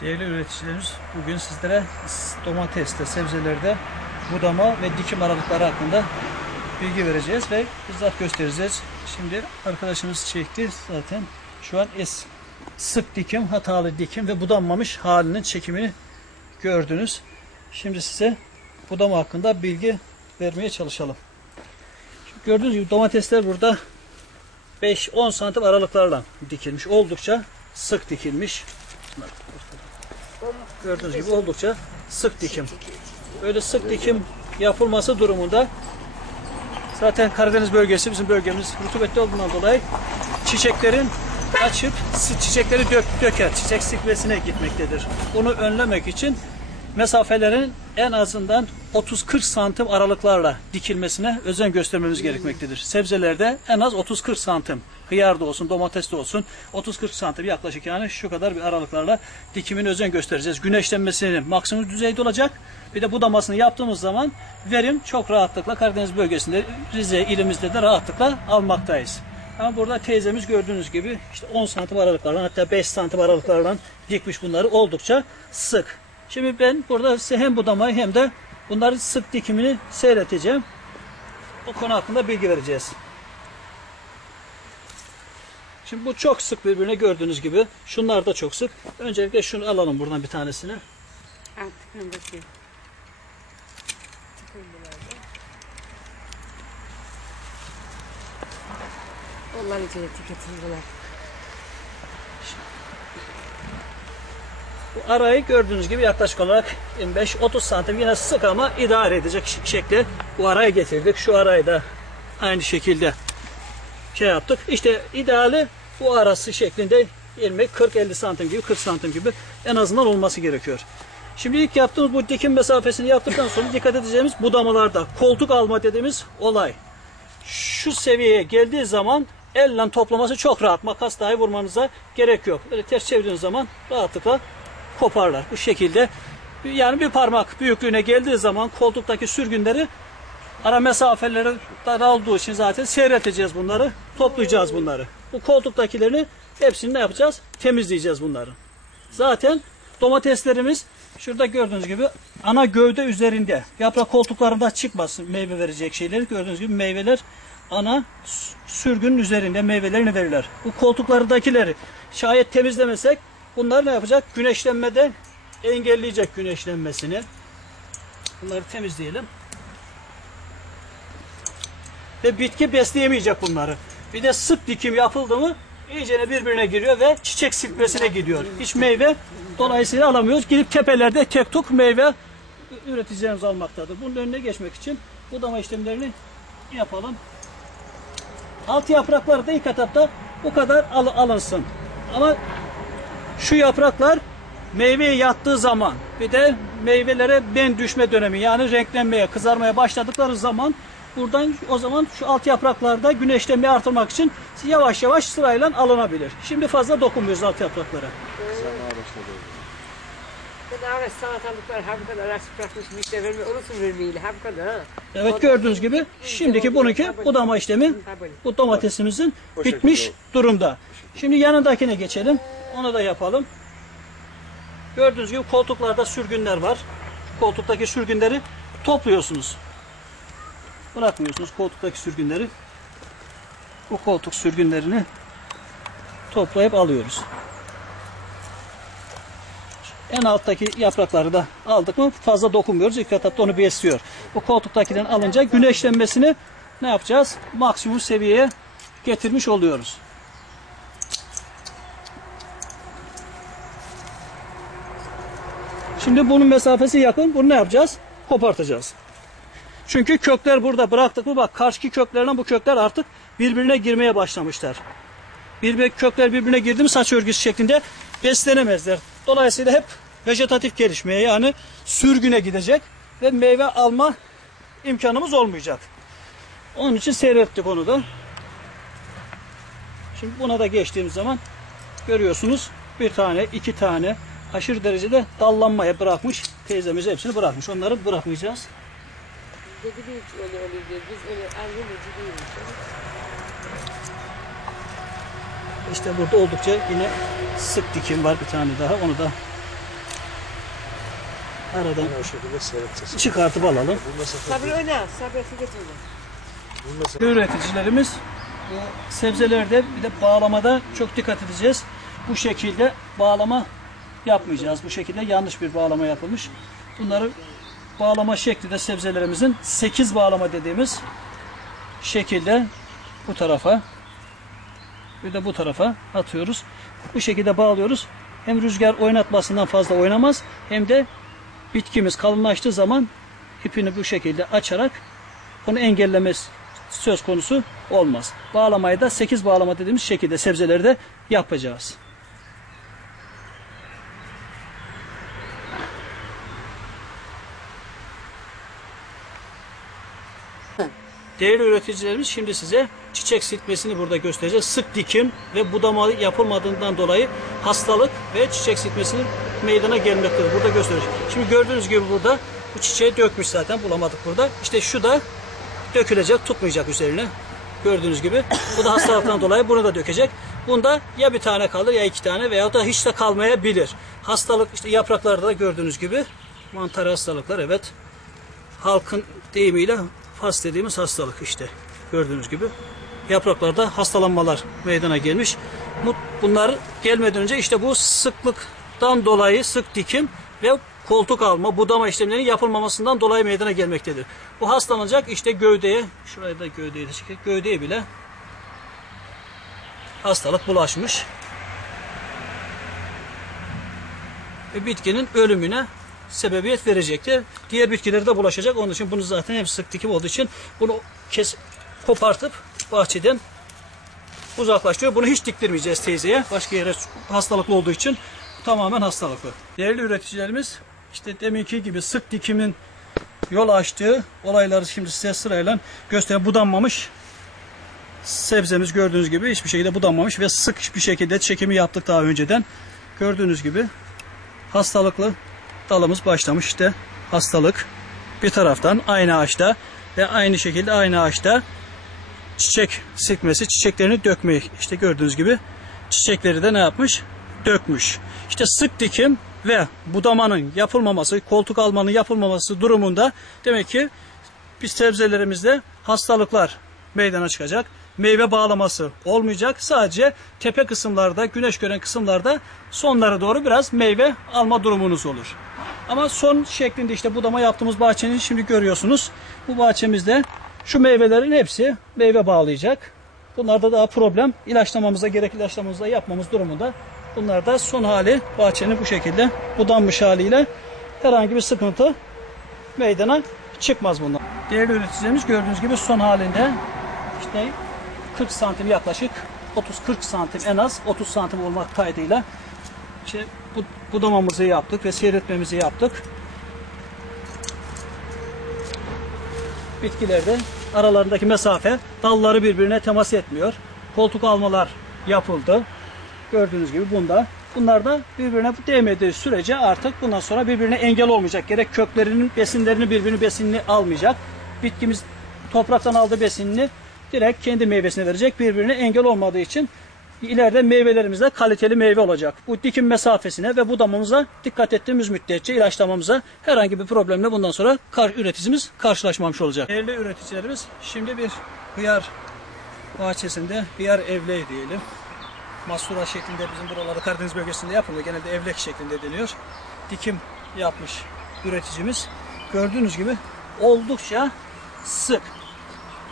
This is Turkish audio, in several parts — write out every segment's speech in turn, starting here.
Değerli üreticilerimiz bugün sizlere domateste, sebzelerde budama ve dikim aralıkları hakkında bilgi vereceğiz ve bizzat göstereceğiz. Şimdi arkadaşımız çekti zaten şu an es sık dikim, hatalı dikim ve budanmamış halinin çekimini gördünüz. Şimdi size budama hakkında bilgi vermeye çalışalım. Şimdi gördüğünüz gibi domatesler burada 5-10 santim aralıklarla dikilmiş. Oldukça sık dikilmiş. Gördüğünüz gibi oldukça sık dikim. Böyle sık dikim yapılması durumunda zaten Karadeniz bölgesi bizim bölgemiz rutubetli olduğundan dolayı çiçeklerin açıp çiçekleri dök, döker. Çiçek sikmesine gitmektedir. Bunu önlemek için mesafelerin en azından 30-40 santim aralıklarla dikilmesine özen göstermemiz gerekmektedir. Sebzelerde en az 30-40 santim hıyar da olsun, domates de olsun 30-40 santim yaklaşık yani şu kadar bir aralıklarla dikimine özen göstereceğiz. Güneşlenmesinin maksimum düzeyde olacak. Bir de budamasını yaptığımız zaman verim çok rahatlıkla Karadeniz bölgesinde, Rize ilimizde de rahatlıkla almaktayız. Ama burada teyzemiz gördüğünüz gibi işte 10 santim aralıklarla hatta 5 santim aralıklarla dikmiş bunları oldukça sık. Şimdi ben burada size hem budamayı hem de bunların sık dikimini seyredeceğim. O konu hakkında bilgi vereceğiz. Şimdi bu çok sık birbirine gördüğünüz gibi. Şunlar da çok sık. Öncelikle şunu alalım buradan bir tanesini. Artık ben bakayım. Onlar içine tüketildiler. Bu arayı gördüğünüz gibi yaklaşık olarak 25-30 santim yine sık ama idare edecek şekli bu araya getirdik. Şu arayı da aynı şekilde şey yaptık. İşte ideali bu arası şeklinde 20-40-50 santim gibi 40 santim gibi en azından olması gerekiyor. Şimdi ilk yaptığımız bu dikim mesafesini yaptıktan sonra dikkat edeceğimiz budamalarda koltuk alma dediğimiz olay. Şu seviyeye geldiği zaman elle toplaması çok rahat. Makas dahi vurmanıza gerek yok. Böyle ters çevirdiğiniz zaman rahatlıkla koparlar. Bu şekilde yani bir parmak büyüklüğüne geldiği zaman koltuktaki sürgünleri ara mesafeleri daraldığı için zaten seyredeceğiz bunları. Toplayacağız bunları. Bu koltuktakilerini hepsini ne yapacağız? Temizleyeceğiz bunları. Zaten domateslerimiz şurada gördüğünüz gibi ana gövde üzerinde yaprak koltuklarında çıkmasın meyve verecek şeyleri gördüğünüz gibi meyveler ana sürgünün üzerinde meyvelerini verirler. Bu koltuklardakileri şayet temizlemesek bunlar ne yapacak? Güneşlenmeden engelleyecek güneşlenmesini. Bunları temizleyelim. Ve bitki besleyemeyecek bunları. Bir de sık dikim yapıldı mı iyicene birbirine giriyor ve çiçek silmesine gidiyor. Hiç meyve dolayısıyla alamıyoruz. Gidip tepelerde tek tuk meyve üreticilerimiz almaktadır. Bunun önüne geçmek için budama işlemlerini yapalım. Alt yaprakları da ilk etapta bu kadar al- alınsın. Ama şu yapraklar meyveye yattığı zaman bir de meyvelere ben düşme dönemi yani renklenmeye, kızarmaya başladıkları zaman buradan o zaman şu alt yapraklarda güneşlenmeyi artırmak için yavaş yavaş sırayla alınabilir. Şimdi fazla dokunmuyoruz alt yapraklara. Ben ara salatalıklar ha bu kadar açık bırakmışım işte vermiyor. Olursun vermeyle ha bu kadar ha. Evet gördüğünüz gibi şimdiki bununki budama işlemi bu domatesimizin bitmiş durumda. Şimdi yanındakine geçelim. Onu da yapalım. Gördüğünüz gibi koltuklarda sürgünler var. Koltuktaki sürgünleri topluyorsunuz. Bırakmıyorsunuz koltuktaki sürgünleri. Bu koltuk sürgünlerini toplayıp alıyoruz. En alttaki yaprakları da aldık mı fazla dokunmuyoruz. İlk etapta onu besliyor. Bu koltuktakinden alınca güneşlenmesini ne yapacağız? Maksimum seviyeye getirmiş oluyoruz. Şimdi bunun mesafesi yakın. Bunu ne yapacağız? Kopartacağız. Çünkü kökler burada bıraktık mı bak karşı köklerine bu kökler artık birbirine girmeye başlamışlar. Bir kökler birbirine girdi mi saç örgüsü şeklinde beslenemezler. Dolayısıyla hep vejetatif gelişmeye yani sürgüne gidecek ve meyve alma imkanımız olmayacak. Onun için seyrettik onu da. Şimdi buna da geçtiğimiz zaman görüyorsunuz bir tane, iki tane aşırı derecede dallanmaya bırakmış. Teyzemiz hepsini bırakmış. Onları bırakmayacağız. Dedi öyle öyle diyor. Biz öyle. İşte burada oldukça yine sık dikim var bir tane daha. Onu da aradan o şekilde seyredeceğiz. çıkartıp alalım. Sabri öne. Sabri mesafe Üreticilerimiz bu sebzelerde bir de bağlamada çok dikkat edeceğiz. Bu şekilde bağlama yapmayacağız. Bu şekilde yanlış bir bağlama yapılmış. Bunları bağlama şekli de sebzelerimizin 8 bağlama dediğimiz şekilde bu tarafa bir de bu tarafa atıyoruz. Bu şekilde bağlıyoruz. Hem rüzgar oynatmasından fazla oynamaz hem de bitkimiz kalınlaştığı zaman ipini bu şekilde açarak onu engellemesi söz konusu olmaz. Bağlamayı da 8 bağlama dediğimiz şekilde sebzeleri de yapacağız. Değerli üreticilerimiz şimdi size çiçek silkmesini burada göstereceğiz. Sık dikim ve budama yapılmadığından dolayı hastalık ve çiçek silkmesinin meydana gelmektedir. Burada gösteriyoruz. Şimdi gördüğünüz gibi burada bu çiçeği dökmüş zaten bulamadık burada. İşte şu da dökülecek tutmayacak üzerine. Gördüğünüz gibi. Bu da hastalıktan dolayı bunu da dökecek. Bunda ya bir tane kalır ya iki tane veya da hiç de kalmayabilir. Hastalık işte yapraklarda da gördüğünüz gibi mantar hastalıklar evet. Halkın deyimiyle fas dediğimiz hastalık işte. Gördüğünüz gibi. Yapraklarda hastalanmalar meydana gelmiş. Bu- Bunlar gelmeden önce işte bu sıklıktan dolayı sık dikim ve koltuk alma, budama işlemlerinin yapılmamasından dolayı meydana gelmektedir. Bu hastalanacak işte gövdeye, şuraya da gövdeye de çekelim, gövdeye bile hastalık bulaşmış. Ve bitkinin ölümüne sebebiyet verecektir. Diğer bitkilere de bulaşacak. Onun için bunu zaten hep sık dikim olduğu için bunu kes kopartıp bahçeden uzaklaştırıyor. Bunu hiç diktirmeyeceğiz teyzeye. Başka yere hastalıklı olduğu için tamamen hastalıklı. Değerli üreticilerimiz işte deminki gibi sık dikimin yol açtığı olayları şimdi size sırayla gösteren budanmamış sebzemiz gördüğünüz gibi hiçbir şekilde budanmamış ve sık bir şekilde çekimi yaptık daha önceden. Gördüğünüz gibi hastalıklı dalımız başlamış işte hastalık bir taraftan aynı ağaçta ve aynı şekilde aynı ağaçta çiçek sıkması çiçeklerini dökmeyi işte gördüğünüz gibi çiçekleri de ne yapmış dökmüş işte sık dikim ve budamanın yapılmaması koltuk almanın yapılmaması durumunda demek ki biz sebzelerimizde hastalıklar meydana çıkacak. Meyve bağlaması olmayacak. Sadece tepe kısımlarda, güneş gören kısımlarda sonlara doğru biraz meyve alma durumunuz olur. Ama son şeklinde işte budama yaptığımız bahçenin şimdi görüyorsunuz. Bu bahçemizde şu meyvelerin hepsi meyve bağlayacak. Bunlarda daha problem ilaçlamamıza gerek ilaçlamamızda yapmamız durumunda. Bunlar da son hali bahçenin bu şekilde budanmış haliyle herhangi bir sıkıntı meydana çıkmaz bundan. Değerli üreticilerimiz gördüğünüz gibi son halinde işte 40 santim yaklaşık 30-40 santim en az 30 santim olmak kaydıyla işte bu, budamamızı yaptık ve seyretmemizi yaptık. Bitkilerde aralarındaki mesafe dalları birbirine temas etmiyor. Koltuk almalar yapıldı. Gördüğünüz gibi bunda. Bunlar da birbirine değmediği sürece artık bundan sonra birbirine engel olmayacak. Gerek köklerinin besinlerini birbirini besinini almayacak. Bitkimiz topraktan aldığı besinini direkt kendi meyvesine verecek. Birbirine engel olmadığı için ileride meyvelerimiz de kaliteli meyve olacak. Bu dikim mesafesine ve budamamıza dikkat ettiğimiz müddetçe ilaçlamamıza herhangi bir problemle bundan sonra kar, üreticimiz karşılaşmamış olacak. Değerli üreticilerimiz şimdi bir hıyar bahçesinde hıyar evleği diyelim. Masura şeklinde bizim buralarda Karadeniz bölgesinde yapılıyor. Genelde evlek şeklinde deniyor. Dikim yapmış üreticimiz. Gördüğünüz gibi oldukça sık.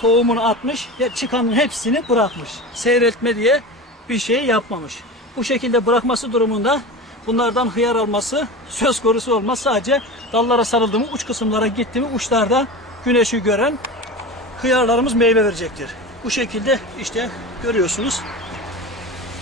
Tohumunu atmış çıkanın hepsini bırakmış. Seyretme diye bir şey yapmamış. Bu şekilde bırakması durumunda bunlardan hıyar alması söz konusu olmaz. Sadece dallara sarıldı mı, uç kısımlara gitti mi, uçlarda güneşi gören hıyarlarımız meyve verecektir. Bu şekilde işte görüyorsunuz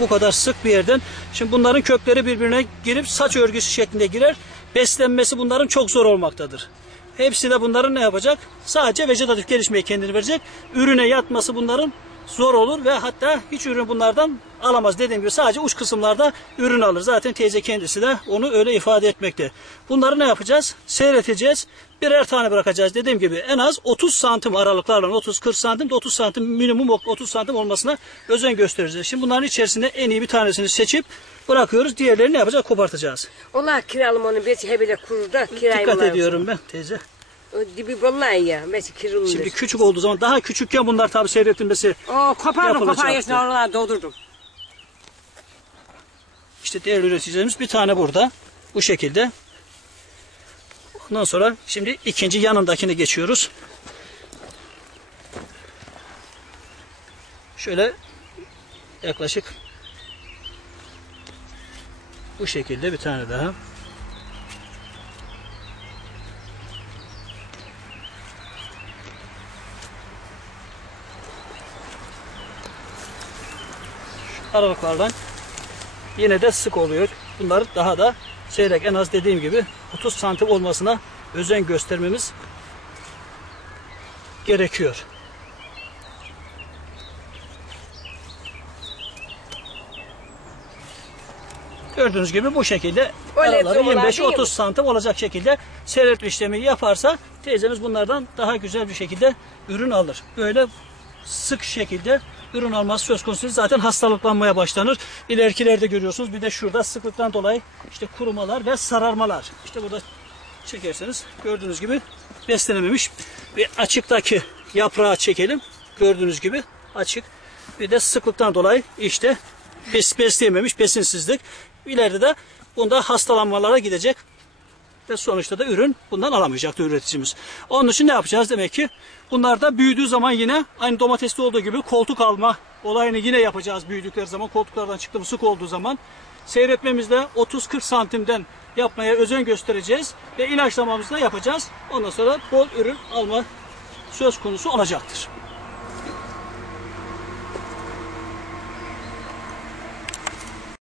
bu kadar sık bir yerden. Şimdi bunların kökleri birbirine girip saç örgüsü şeklinde girer. Beslenmesi bunların çok zor olmaktadır. Hepsi de bunların ne yapacak? Sadece vegetatif gelişmeye kendini verecek. Ürüne yatması bunların zor olur ve hatta hiç ürün bunlardan alamaz. Dediğim gibi sadece uç kısımlarda ürün alır. Zaten teyze kendisi de onu öyle ifade etmekte. Bunları ne yapacağız? Seyreteceğiz. Birer tane bırakacağız. Dediğim gibi en az 30 santim aralıklarla 30-40 santim de 30 santim minimum 30 santim olmasına özen göstereceğiz. Şimdi bunların içerisinde en iyi bir tanesini seçip bırakıyoruz. Diğerlerini ne yapacağız? Kopartacağız. Onlar kiralım onu belki he bile kurur da kirayım Dikkat ediyorum ben teyze. Dibi vallahi ya. Belki kirulur. Şimdi küçük olduğu zaman daha küçükken bunlar tabii seyretilmesi O kopardım Yapılacaktı. kopar yaşına oralar doldurdum. İşte değerli üreticilerimiz bir tane burada. Bu şekilde. Ondan sonra şimdi ikinci yanındakini geçiyoruz. Şöyle yaklaşık bu şekilde bir tane daha. Aralıklardan yine de sık oluyor. Bunlar daha da seyrek en az dediğim gibi 30 santim olmasına özen göstermemiz gerekiyor. Gördüğünüz gibi bu şekilde Öyle araları durumlar değil 25-30 mi? santim olacak şekilde seyretme işlemi yaparsa teyzemiz bunlardan daha güzel bir şekilde ürün alır. Böyle sık şekilde ürün alması söz konusu zaten hastalıklanmaya başlanır. İlerikilerde görüyorsunuz. Bir de şurada sıklıktan dolayı işte kurumalar ve sararmalar. İşte burada çekerseniz gördüğünüz gibi beslenememiş. Bir açıktaki yaprağı çekelim. Gördüğünüz gibi açık. Bir de sıklıktan dolayı işte bes, besleyememiş besinsizlik. İleride de bunda hastalanmalara gidecek ve sonuçta da ürün bundan alamayacaktı üreticimiz. Onun için ne yapacağız demek ki? Bunlar da büyüdüğü zaman yine aynı domateste olduğu gibi koltuk alma olayını yine yapacağız büyüdükleri zaman. Koltuklardan çıktığımız sık olduğu zaman seyretmemizde 30-40 santimden yapmaya özen göstereceğiz ve ilaçlamamızı da yapacağız. Ondan sonra bol ürün alma söz konusu olacaktır.